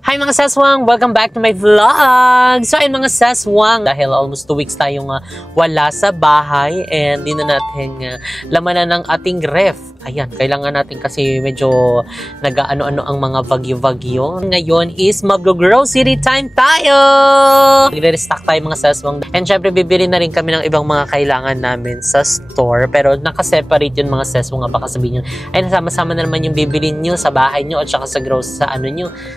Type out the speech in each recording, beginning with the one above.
Hi mga saswang! Welcome back to my vlog! So ayun mga saswang, dahil almost 2 weeks tayong wala sa bahay and di na natin lamanan ng ating ref. Ayan, kailangan natin kasi medyo nag-ano-ano ang mga bagyo-bagyo. Ngayon is mag-grocery time tayo! Magre-restock tayo mga saswang. And syempre bibili na rin kami ng ibang mga kailangan namin sa store. Pero nakaseparate yun mga saswang. Baka sabihin nyo, ay nasama-sama na naman yung bibili nyo sa bahay nyo at saka sa sa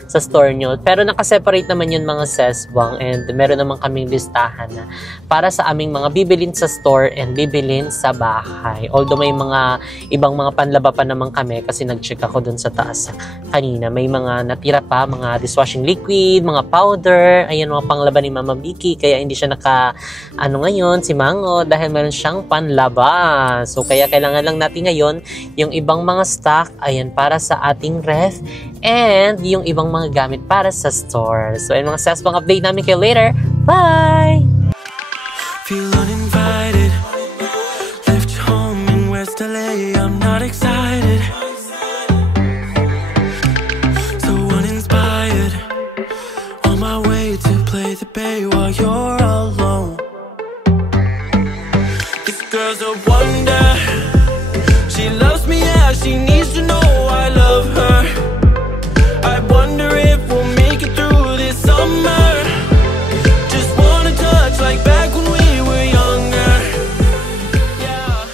sa store nyo. Pero nakaseparate naman yun mga seswang and meron naman kaming listahan na para sa aming mga bibilin sa store and bibilin sa bahay. Although may mga ibang mga panlaba pa naman kami kasi nag-check ako dun sa taas kanina. May mga natira pa, mga dishwashing liquid, mga powder, ayan mga panglaba ni Mama Vicky kaya hindi siya ngayon si Mango dahil meron siyang panlaba. So kaya kailangan lang natin ngayon yung ibang mga stock, ayan para sa ating ref and yung ibang mga gamit para sa store. So, ayun mga sas, pang update namin kayo later. Bye! Feel uninvited. Left home in West LA. I'm not excited. So uninspired. On my way to play the bay while you're alone. This girl's a wonder. She loves me, yeah, she needs to know I love her. I wonder if we'll make it through this summer. Just wanna touch like back when we were younger. Yeah.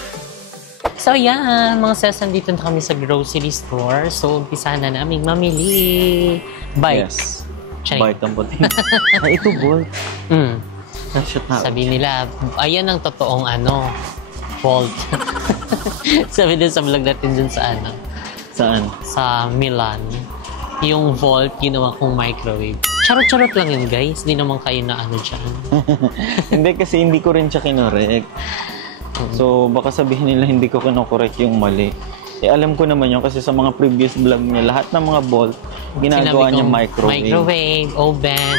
So yan, mga sis, nandito na kami sa grocery store. So umpisahan na namin mamili. Bites. Yes. Bite ang puti. Ito Bolt. Na-shoot na. Sabi nila, ayan ang totoong Bolt. Sabi din sa vlog natin dun sa Saan? Sa Milan. Yung Volt, ginawa kong microwave. Charot-charot lang yun, guys. Hindi naman kayo na dyan. Hindi, kasi hindi ko rin siya kinorek. So, baka sabihin nila hindi ko kinokorek yung mali. Alam ko naman yun kasi sa mga previous vlog niya, lahat ng mga Volt, ginagawa niya microwave. Microwave, oven.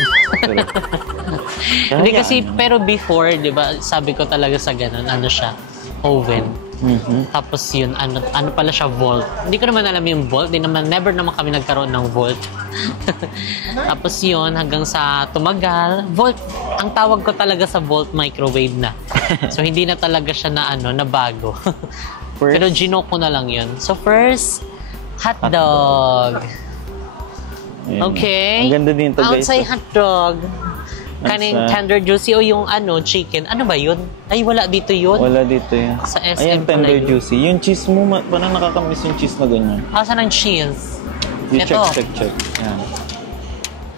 Hindi kasi, pero before, di ba, sabi ko talaga sa ganun, siya, oven. Tapos yun, ano pala siya, Volt. Hindi ko naman alam yung Volt. Never naman kami nagkaroon ng Volt. Tapos yun, hanggang sa tumagal, Volt, ang tawag ko talaga sa Volt, microwave na. So, hindi na talaga siya na bago. Pero gino ko na lang yun. So, first, hotdog. Okay. Ang ganda din ito, guys. Outside hotdog. Kaning tender juicy o yung chicken. Ano ba yun? Ay, wala dito yun. Wala dito yun. Sa SM ayan, tender juicy. Yung cheese mo, parang nakakamiss yung cheese na ganyan. Saan ang cheese? You check. Yan.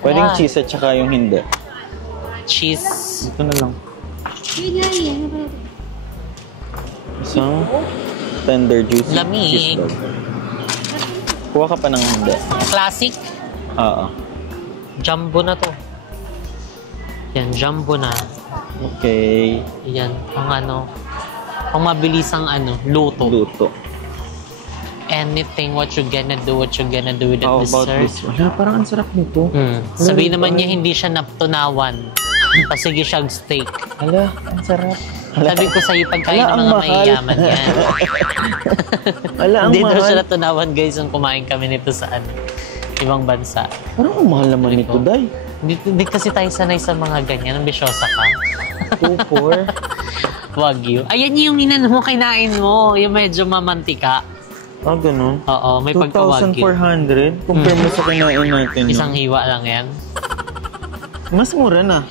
Pwedeng cheese at saka yung hindi. Cheese. Ito na lang. Isang tender juicy lamig. Cheese dog. Kuha ka pa ng hindi. Classic? Oo. Jumbo na to. Yan, jumbo na. Okay. Yan, pang mabilisang luto. Anything, what you gonna do with that dessert. About this one? Parang ang sarap nito. Sabihin naman niya, hindi siya naptunawan. Pasige siyang steak. Hala, ang sarap. Sabi ko sa'yo, pagkain ng mga mayayaman yan. Hala, ang hindi mahal. daw siya natunawan, guys, nung kumain kami nito sa ibang bansa. Parang ang mahal naman nito, Day. Hindi kasi tayo sanay sa mga ganyan. Ambisyosa ka. 2-4. Wagyu. Ayan yung mo, kinain mo. Yung medyo mamantika. Ganun? Oo, may pagka-wagyu. 2,400? Compare mo sa kinain natin. Isang hiwa lang yan. Mas mura na.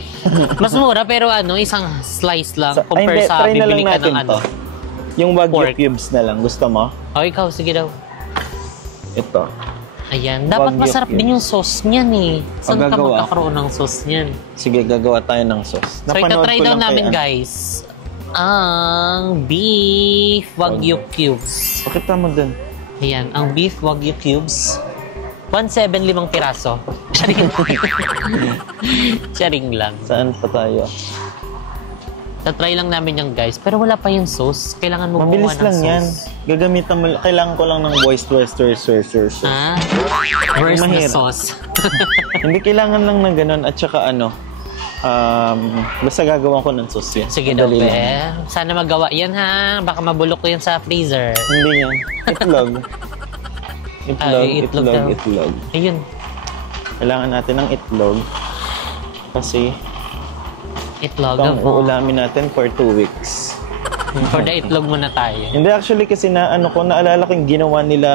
Mas mura pero isang slice lang. Compare sa try na bibili lang ka natin ng to. Yung Wagyu cubes na lang. Gusto mo? Ikaw. Sige daw. Ito. Ayan. Dapat Wagyu masarap din yung sauce niyan Saan ka Gagawa. magkakaroon ng sauce niyan? Sige, gagawa tayo ng sauce. So, itatry daw namin, guys, ang beef Wagyu cubes. Pakita mo dun. Ayan, ang beef Wagyu cubes. 1.7 5 piraso. Charing lang. Saan pa tayo? Tatry lang namin yan, guys. Pero wala pa yung sauce. Kailangan mo gumawa ng sauce. Mabilis lang yan. Gagamitan mo. Kailangan ko lang ng voice sauce. Where's the sauce? Hindi kailangan lang ng ganun. At saka basta gagawa ko ng sauce yan. Sige daw, sana magawa yan, ha? Baka mabulok ko yan sa freezer. Hindi yan. Itlog. Itlog. Ayun. Kailangan natin ng itlog. Kasi Itlog. ito ang uulamin natin for 2 weeks. For the itlog muna tayo. Hindi, actually kasi naalala ko yung ginawa nila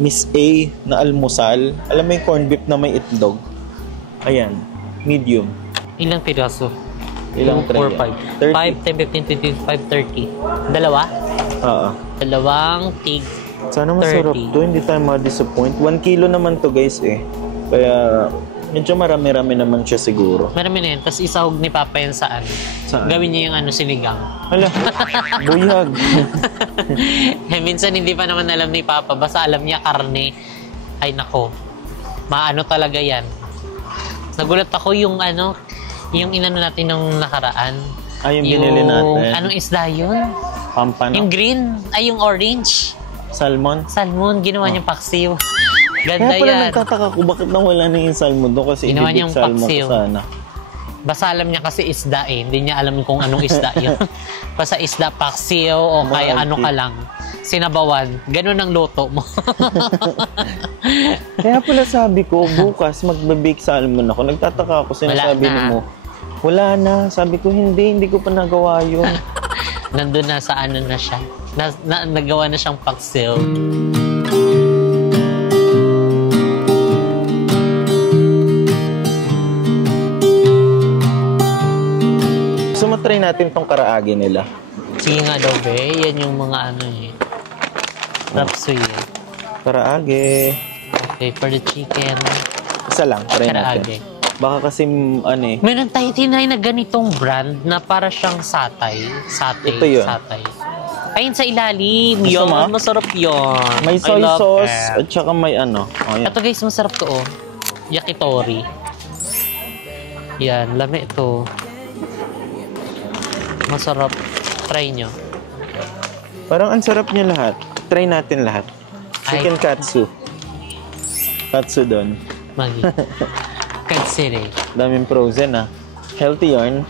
Miss A na almusal. Alam mo yung corned beef na may itlog? Ayan, medium. Ilang piraso? Ilang tray 4, yan? 5, 10, 15, 20, 25, 30. Dalawa? Oo. Dalawang tig. Sana masarap 30. to, hindi tayo ma-disappoint. 1 kilo naman to guys eh. Kaya medyo marami-rami naman siya siguro. Marami na yun. Tapos isahog ni Papa yan saan? Saan? Gawin niya yung sinigang. Hala, buyag. Minsan hindi pa naman alam ni Papa. Basta alam niya karne. Ay nako. Maano talaga yan. Nagulat ako yung yung inano natin nung nakaraan. Ay, yung binili natin. Anong isda yun? Pampano. Yung green. Ay, yung orange. Salmon. Salmon. Ginawa niyang paksiw. Ganda Kaya pala yan. nagtataka ko bakit nawala na yung salmon doon kasi Ginawa ibig niyang salmon paksiw. ko sana. Basta alam niya kasi isda eh. Hindi niya alam kung anong isda yun. Basta isda, paksiw o kaya ano ka lang. Sinabawan. Ganun ang luto mo. Kaya pala sabi ko, bukas magbe-bake salmon ako. Nagtataka ako, sinasabi Wala na. mo, wala na. Sabi ko, hindi ko pa nagawa yun. Nandun na sa na siya. Nagawa na siyang paksiw. So, matry natin tong karaage nila. Sige nga daw, be. Yan yung mga rapsuy. Karaage. Okay, for the chicken. Isa lang, try Karaage. natin. Baka kasi, Meron tayo tinay na ganitong brand na para siyang satay. Satay. Ito yun. Satay. Ayun sa ilalim. Gusto Yun, mo? masarap yun. may I soy love sauce at it. saka may ano. Oh, yan. Ito guys, masarap to oh. Yakitori. Yan, lami ito. Masarap. Try nyo. Parang ang sarap niya lahat. Try natin lahat. Chicken katsu. Katsu doon. Magi. Katsiri. Daming frozen ah. Healthy yarn.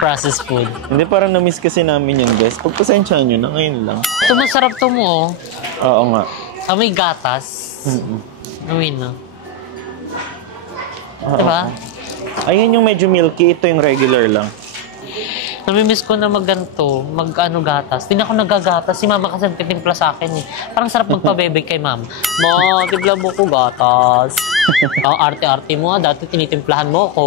Processed food. Hindi, parang na-miss kasi namin yun guys. Pagpasensya nyo na ngayon lang. Ito masarap to mo oh. Oo nga. May gatas. Gawin na. Oo. Diba? Ayun yung medyo milky. Ito yung regular lang. Namimiss ko na mag-ganto, gatas. Hindi na ako nagagatas. Si mama kasi nagtitimpla sa akin eh. Parang sarap magpabebe kay ma'am. Ma, timpla mo ko gatas. Ang arte-arte mo dati tinitimplahan mo ako.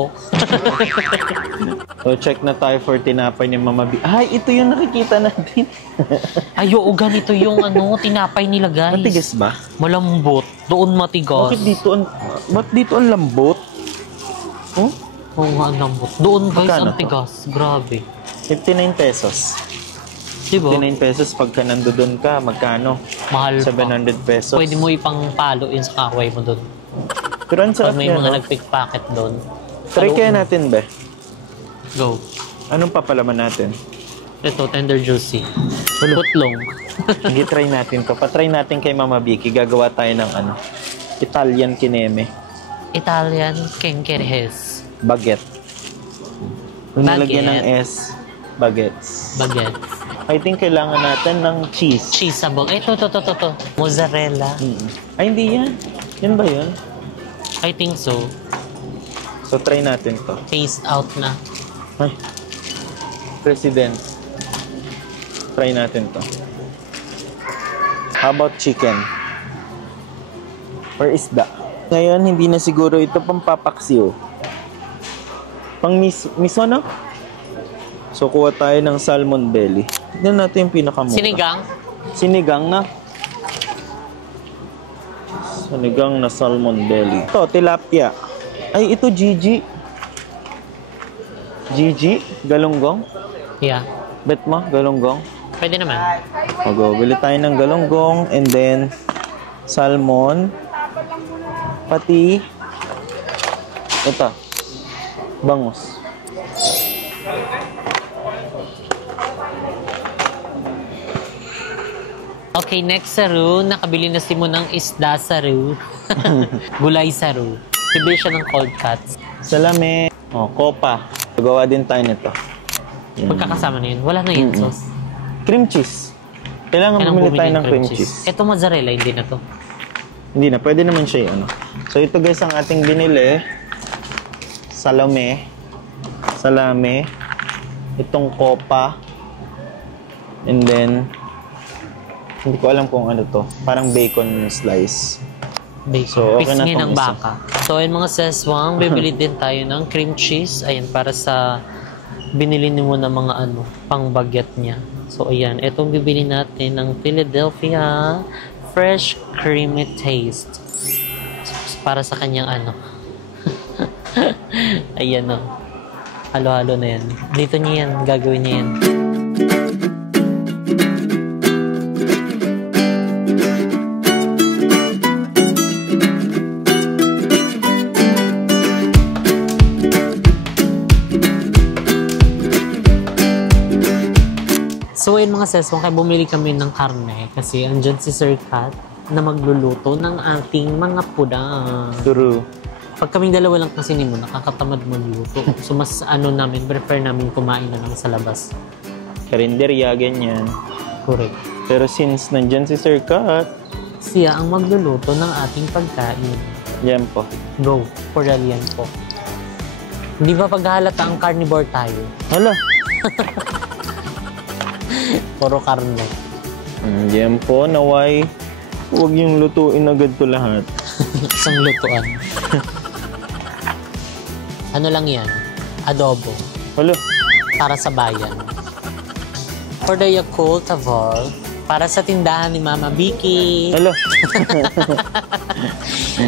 So, check na tayo for tinapay ni Mama B. Ay, ito yung nakikita natin. Ay, oo, ganito yung tinapay nila guys. Matigas ba? Malambot. Doon matigas. Ba't dito ang lambot? Oh? Oo nga, ang lambot. Doon guys, Magkano ang to? tigas. Grabe. 59 pesos. Diba? 59 pesos pagka nandoon ka, magkano? Mahal pa. 700 pesos. Pwede mo ipang-palo yun sa kakway mo doon. Pero ang sarap Pag may niya, mga no? nag-pickpocket doon. Try kaya natin, be. Go. Anong papalaman natin? Ito, tender juicy. Putlong. Sige, try natin to. Patry natin kay Mama Vicky. Gagawa tayo ng Italian kineme. Italian kenkeres. Baguette. Kung nilagyan ng Baguette. S, baguettes. Baguette. I think kailangan natin ng cheese. Cheese sabog. Ito. Mozzarella. Ay, hindi yan. Yan ba yun? I think so. So, try natin to. Phased out na. Ay. President. Try natin to. How about chicken? Or isda? Ngayon, hindi na siguro ito pang papaksiw. Pang miso, no? So, kuha tayo ng salmon belly. Tignan natin yung pinakamura. Sinigang. Sinigang na. Sinigang na salmon belly. Ito, tilapia. Ay, ito Gigi. Gigi? Galunggong? Yeah. Bet mo, galunggong? Pwede naman. Bili tayo ng galunggong and then salmon. Pati ito. Bangus. Okay, next saru. Nakabili na si Mo ng isda saru. Gulay saru. Bibili siya ng cold cuts. Salame. Kopa. Gawa din tayo nito. Pagkakasama na yun, wala na yun sauce. Cream cheese. Kailangan bumili tayo ng cream cheese. Ito mozzarella, hindi na to. Hindi na, pwede naman siya ano. So ito guys ang ating binili. Salame. Itong kopa. And then, hindi ko alam kung ano to. Parang bacon slice. Bacon. So, okay na Pisngi tong ng isa. baka. So, ayun mga seswang, bibili din tayo ng cream cheese. Ayan, para sa binili mo na mga ano, pang bagyat niya. So, ayan. Itong bibili natin ng Philadelphia Fresh Creamy Taste. Para sa kanyang ano. Ayan o. Halo-halo na yan. Dito niya yan. Gagawin niya yan. So, ayun mga seswang, kaya bumili kami ng karne kasi andyan si Sir Kat na magluluto ng ating mga pudang. True. Pag kaming dalawa lang kasi nimo, nakakatamad magluto. So, mas ano namin, prefer namin kumain na lang sa labas. Karinderya, ganyan. Correct. Pero since nandyan si Sir Kat, Siya ang magluluto ng ating pagkain. yan po. Go. For real yan po. Hindi ba paghalata ang carnivore tayo? Hala. Puro karne. Yan po, naway. Huwag yung lutuin agad to lahat. Isang lutuan. Ano lang yan? Adobo. Hala. Para sa bayan. For the Yakult Tavol, para sa tindahan ni Mama Vicky. Hala.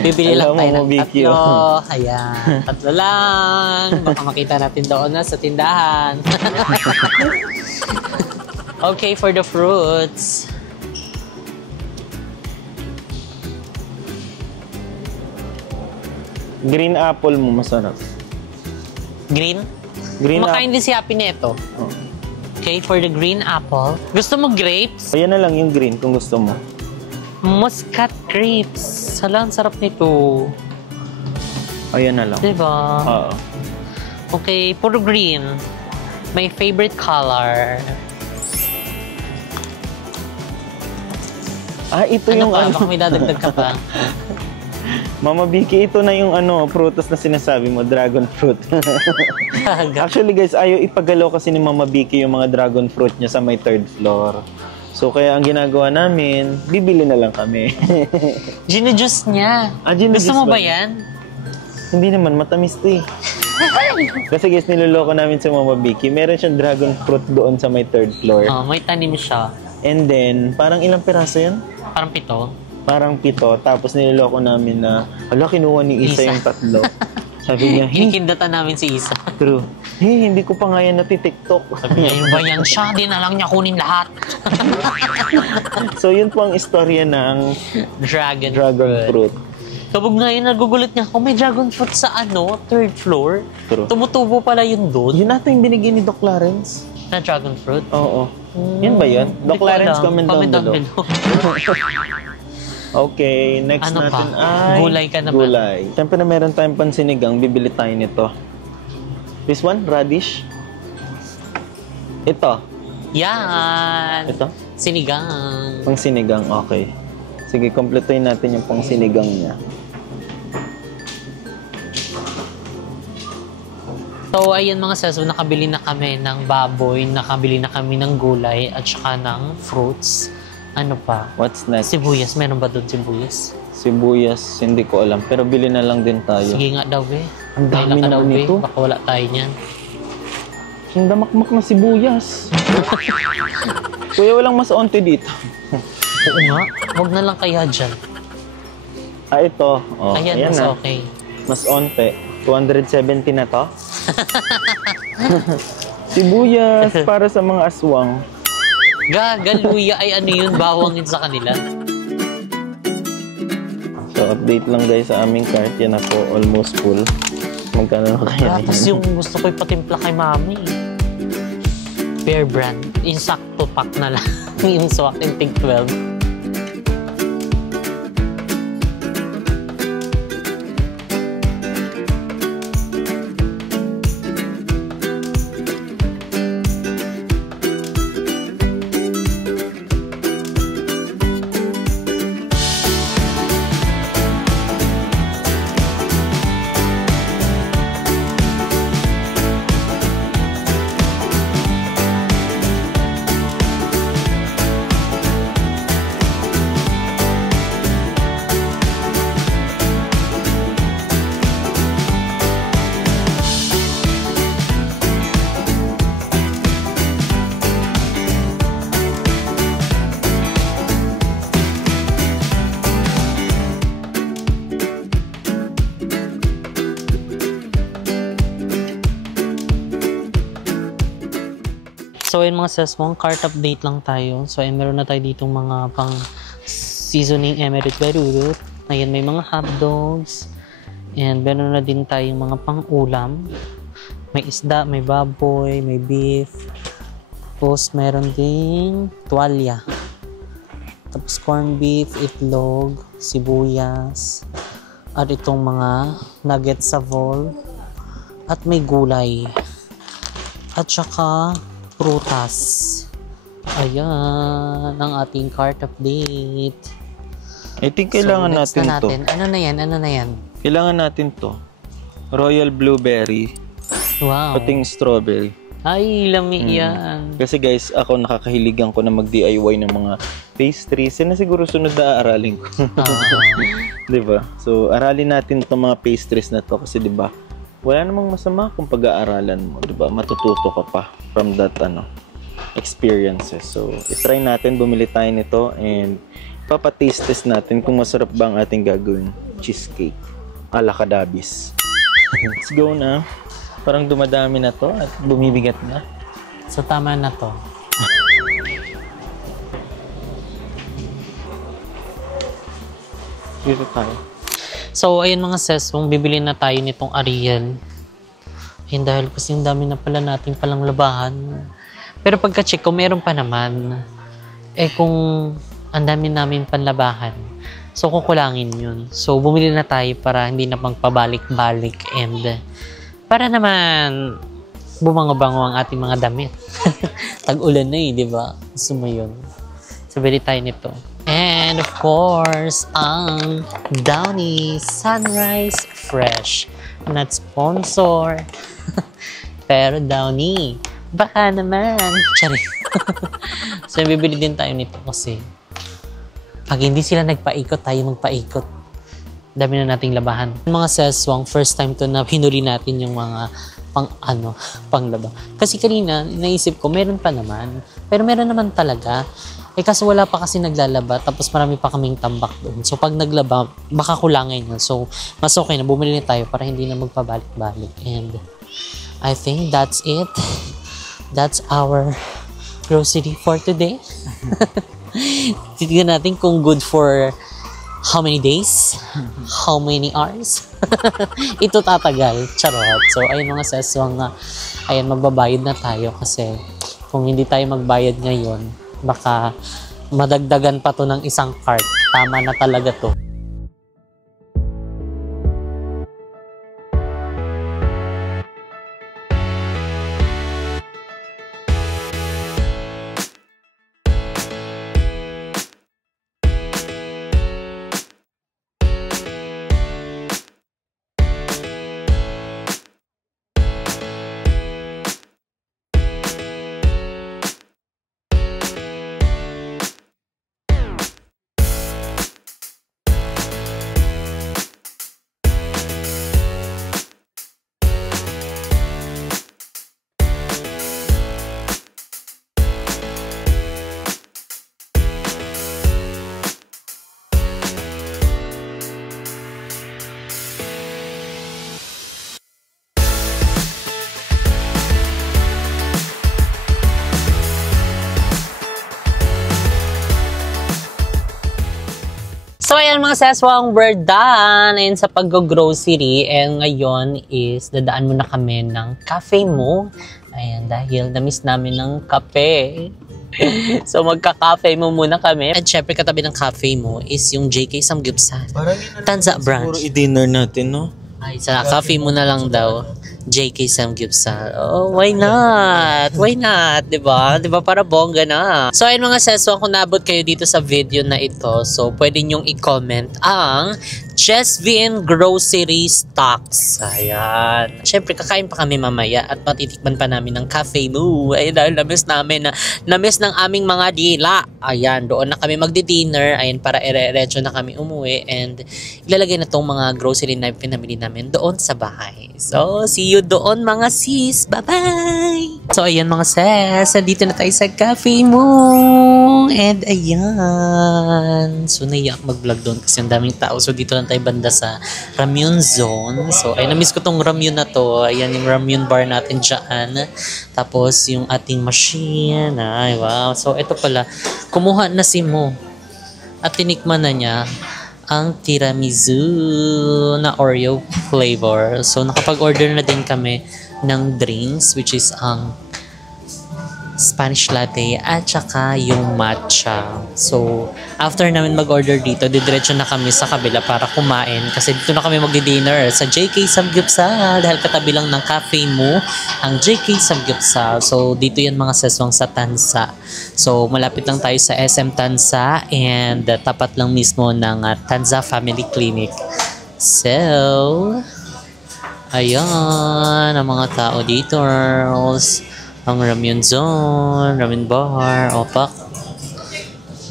Bibili lang Alam tayo mo, ng Vicky, tatlo. Ayan. Tatlo lang. Baka makita natin doon na sa tindahan. Okay, for the fruits. Green apple mo, masarap. Green? Green Kumakain apple. din si Happy neto. Oh. Okay, for the green apple. Gusto mo grapes? Ayan na lang yung green kung gusto mo. Muscat grapes. Hala, ang sarap nito. Ayan na lang. Diba? Oo. Okay, puro green. My favorite color. Ah, ito Ano yung pa? ano. Baka may dadagdag ka pa. Mama Vicky, ito na yung ano, prutas na sinasabi mo, dragon fruit. Actually guys, ayaw ipagalaw kasi ni Mama Vicky yung mga dragon fruit niya sa may 3rd floor. So kaya ang ginagawa namin, bibili na lang kami. Ginajuice niya. Ginajuice Gusto mo ba yan? Hindi naman, matamis to eh. Kasi guys, niloloko namin sa Mama Vicky. Meron siyang dragon fruit doon sa may 3rd floor. Oh, may tanim siya. And then, parang ilang piraso yan? Parang 7. Parang 7. Tapos niloloko namin na, ala, kinuha ni Isa yung 3. Sabi niya, Kinikindatan namin si Isa. true. Hindi ko pa nga yan nati-TikTok. Sabi niya, yung ba yan siya? Di na lang niya kunin lahat. So, yun po ang istorya ng dragon fruit. Kabog na yun, nagugulat niya ako, may dragon fruit sa 3rd floor. True. Tumutubo pala yun doon. Yun natin yung binigyan ni Doc Clarence. Na dragon fruit. Oo. Yan ba yun? Hindi Doc ko Clarence, alam. comment down below. Okay, next Ano natin pa? ay... Gulay ka naman. Gulay. Siyempre na meron tayong pansinigang, bibili tayo nito. This one, radish. Ito. Yan. Ito. Sinigang. Pang sinigang, okay. Sige, kompletuhin natin yung pang sinigang niya. So, ayun mga seso, nakabili na kami ng baboy, nakabili na kami ng gulay, at saka ng fruits. Ano pa? What's next? Sibuyas. Meron ba doon sibuyas? Sibuyas, hindi ko alam. Pero bili na lang din tayo. Sige nga daw eh. Ang dami Kailan ka daw, naman eh. nito. Baka wala tayo niyan. Ang damakmak na sibuyas. Kuya, walang mas onte dito. Oo nga. Huwag na lang kaya dyan. Ah, ito. Oh, Ayan, ayan mas na. okay. Mas onte. 270 na to. Sibuyas para sa mga aswang. Galuya ay ano yun, bawang yun sa kanila. So, update lang guys sa aming cart. Yan ako, almost full. Magkano na kaya Tapos yan? yung gusto ko ipatimpla kay mami. Bear Brand. Yung sakto pack na lang. Yung swak yung Tig 12. So, ayun mga seswang, cart update lang tayo. So, ayun, meron na tayo ditong mga pang seasoning emirate garurut. Ayan, may mga hotdogs. And meron na din tayong mga pang ulam. May isda, may baboy, may beef. Tapos, meron ding tuwalya. Tapos, corned beef, itlog, sibuyas. At itong mga nuggets sa bowl. At may gulay. At saka prutas. Ayan ang ating cart update. I think kailangan next natin na to. Ano na yan? Ano na yan? Kailangan natin to. Royal blueberry. Wow. Pating strawberry. Ay, lami yan. Kasi guys, ako nakakahiligan ko na mag-DIY ng mga pastries. Yan na siguro sunod na aralin ko. Diba? So, aralin natin itong mga pastries na to kasi diba, wala namang masama kung pag-aaralan mo, 'di ba? Matututo ka pa from that experiences. So, i-try natin, bumili tayo nito and papa-taste test natin kung masarap ba ang ating gagawin cheesecake ala kadabis. Let's go na. Parang dumadami na to at bumibigat na. So, tama na to. Dito tayo. So, ayun mga seswang, bibili na tayo nitong Ariel. Ayun, dahil kasi ang dami na pala nating palang labahan. Pero pagka-check ko, meron pa naman. Eh kung ang dami namin panlabahan, so kukulangin yun. So, bumili na tayo para hindi na magpabalik-balik and para naman bumango-bango ang ating mga damit. Tag-ulan na di ba? Gusto mo yun. So, bili tayo nito. And of course, ang Downy Sunrise Fresh. Not sponsor. Pero Downy, baka naman. Charing. So, bibili din tayo nito kasi pag hindi sila nagpaikot, tayo magpaikot. Dami na nating labahan. Mga seswang, first time to na hinuli natin yung mga panglaba. Kasi kanina, naisip ko, meron pa naman. Pero meron naman talaga. Eh kasi wala pa kasi naglalaba, tapos marami pa kaming tambak doon. So pag naglaba, baka kulangin yun. So mas okay na, bumili na tayo para hindi na magpabalik-balik. And I think that's it. That's our grocery for today. Titignan natin kung good for how many days? How many hours? Ito tatagal. Charot. So ayun mga seswang, ayun, magbabayad na tayo kasi kung hindi tayo magbayad ngayon, baka madagdagan pa to ng isang cart. Tama na talaga to. So, ayan mga seswang, we're done ayun sa pag-grocery. And ngayon is, dadaan muna kami ng cafe mo. Ayan, dahil na-miss namin ng kape. So, magka-cafe mo muna kami. At syempre, katabi ng cafe mo is yung JK Samgyupsal. Tanza Branch. Siguro i-dinner natin, no? Ay, sa cafe mo na lang daw. JK Samgyupsal. Oh, why not? Why not? Diba? Diba para bongga na? So, ayun mga seswang, kung naabot kayo dito sa video na ito, so, pwede nyong i-comment ang Jesvin Grocery Stocks. Ayan. Siyempre, kakain pa kami mamaya at patitikman pa namin ng Cafe Moo. Ayun, dahil na-miss namin na-miss ng aming mga dila. Ayan, doon na kami magdi-dinner. Ayan, para ere-erecho na kami umuwi and ilalagay na tong mga grocery na pinamili namin doon sa bahay. So, see you doon mga sis. Bye-bye! So, ayan mga sis. Dito na tayo sa Cafe Moo. And ayan. So, naiyak mag-vlog doon kasi ang daming tao. So, dito lang tayo banda sa Ramyun Zone. So, ay na-miss ko tong Ramyun na to. Ayan yung Ramyun bar natin dyan. Tapos, yung ating machine. Ay, wow. So, ito pala. Kumuha na si Mo. At tinikman na niya ang tiramisu na Oreo flavor. So, nakapag-order na din kami ng drinks, which is ang Spanish latte at saka yung matcha. So, after namin mag-order dito, didiretso na kami sa kabila para kumain kasi dito na kami magdi-dinner sa JK Samgyupsal dahil katabi lang ng cafe mo ang JK Samgyupsal. So, dito yan mga seswang sa Tansa. So, malapit lang tayo sa SM Tansa and tapat lang mismo ng Tansa Family Clinic. So, ayan ang mga tao dito, girls. Ang Ramyun Zone, Ramen Bar, opak.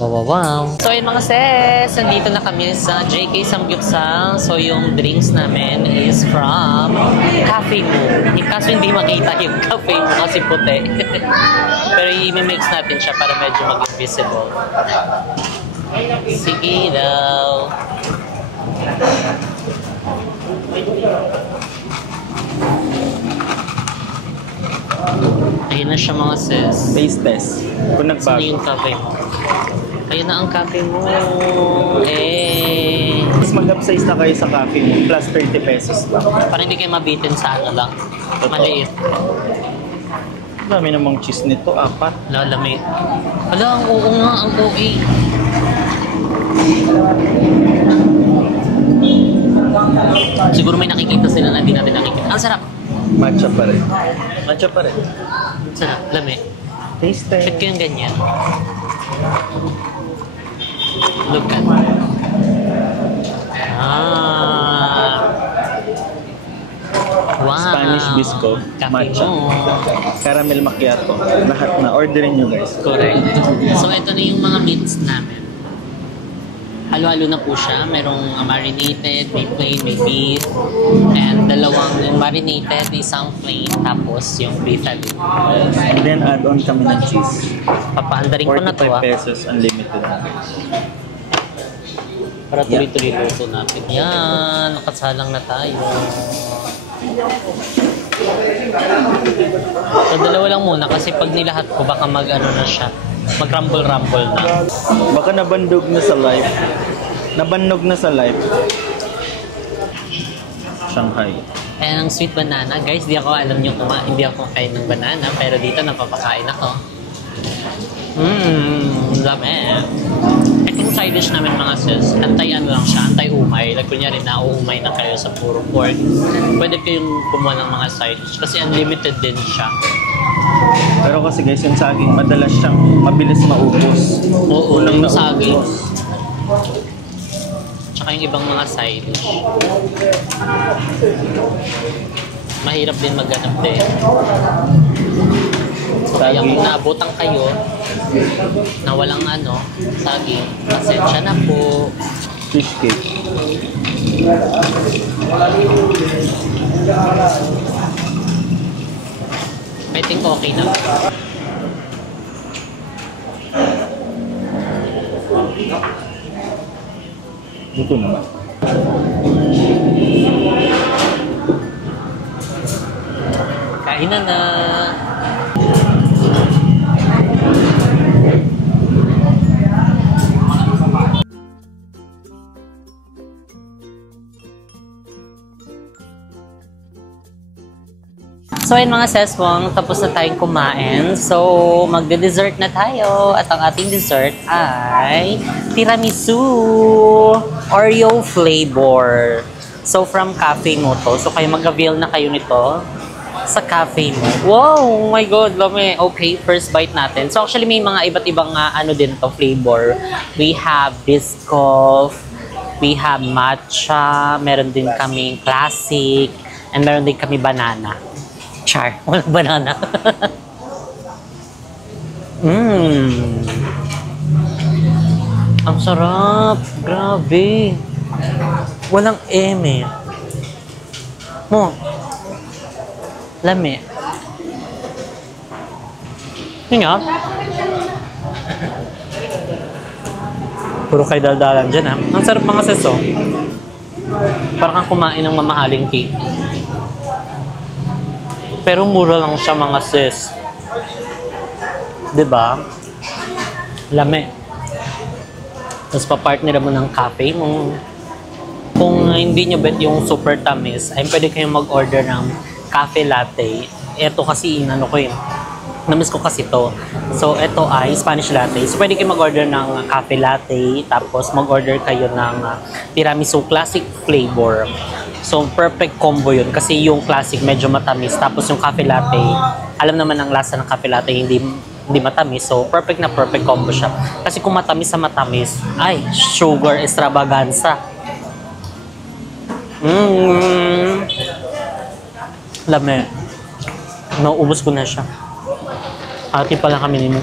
Wow. So yun mga sis, nandito na kami sa JK Samgyupsal. So yung drinks namin is from Cafe Mo. Kaso hindi makita yung cafe mo kasi puti. Pero i-mix natin siya para medyo maging visible. Sige daw. Ayun na siya mga sis. Taste test. Kung Saan nagbago. yung cafe mo? Ayun na ang cafe mo. Eh. Mas mag-upsize na kayo sa coffee mo. Plus 30 pesos lang. Parang hindi kayo mabitin sa ano lang. Maliit. Dami namang cheese nito. 4. Lalamig. Hala, ang oo nga, ang OA. Siguro may nakikita sila na hindi natin nakikita. Ang sarap. Matcha pa rin. Matcha pa rin. Sarap, lamig. Taste Shoot test. ko yung ganyan. Look at. Ah. Wow. Spanish bisco. Cafe Matcha. mo. Caramel macchiato. Lahat na. Orderin nyo guys. Correct. So, ito na yung mga meats namin. Halo-halo na po siya. Merong marinated, may plain, may beef. And dalawang yung marinated, isang plain, tapos yung beef at And then add on kami ng cheese. papaandarin ko na to 45 pesos unlimited. para tuloy-tuloy luto natin. Yan, nakasalang na tayo. So, dalawa lang muna kasi pag nilahat ko baka mag-ano na siya. Mag-rumble-rumble na. Baka nabandog na sa life. Nabannog na sa life. Shanghai. And ang sweet banana, guys, di ako alam nyo hindi ako kain ng banana, pero dito napapakain ako. Dami. At yung side dish namin mga sis, antay-ano lang siya, antay-umay. Like, kunyari na-uumay na kayo sa puro pork. Pwede kayong kumuha ng mga side dish kasi unlimited din siya. Pero kasi guys, yung saging, madalas siyang mabilis maubos. Oo, Unang yung saging. naubos. Tsaka yung ibang mga side dish. Mahirap din maghanap din. So, kaya kung naabutan kayo na walang saging, pasensya na po. Fish cake. I think okay na. Dito naman. Kain na. So ayun mga seswang, tapos na tayong kumain. So magde-dessert na tayo. At ang ating dessert ay tiramisu Oreo flavor. So from Cafe Mo to. So kayo mag-avail na kayo nito sa Cafe Mo. Wow! Oh my God! Lame. Okay, first bite natin. So actually may mga iba't ibang din to flavor. We have biscoff, we have matcha, meron din kaming classic, and meron din kami banana. Char, walang banana. Ang sarap. Grabe. Walang eme. Mo. Lami. Yun nga. Puro kayo daldalan dyan ha. Ang sarap mga seso. Parang kang kumain ng mamahaling cake. Pero mura lang siya mga sis. 'Di ba? Lame. Tapos pa-partner mo ng cafe. Kung hindi nyo bet yung super tamis, ay pwede kayong mag-order ng cafe latte. Ito kasi inano ko yun. Namiss ko kasi to. So, ito ay Spanish latte. So, pwede kayo mag-order ng cafe latte. Tapos, mag-order kayo ng tiramisu classic flavor. So, perfect combo yun. Kasi yung classic medyo matamis. Tapos, yung cafe latte, alam naman ang lasa ng cafe latte, hindi matamis. So, perfect na perfect combo siya. Kasi kung matamis sa matamis, ay, sugar extravaganza. Lame. Nauubos ko na siya. Ati pala kami nimo.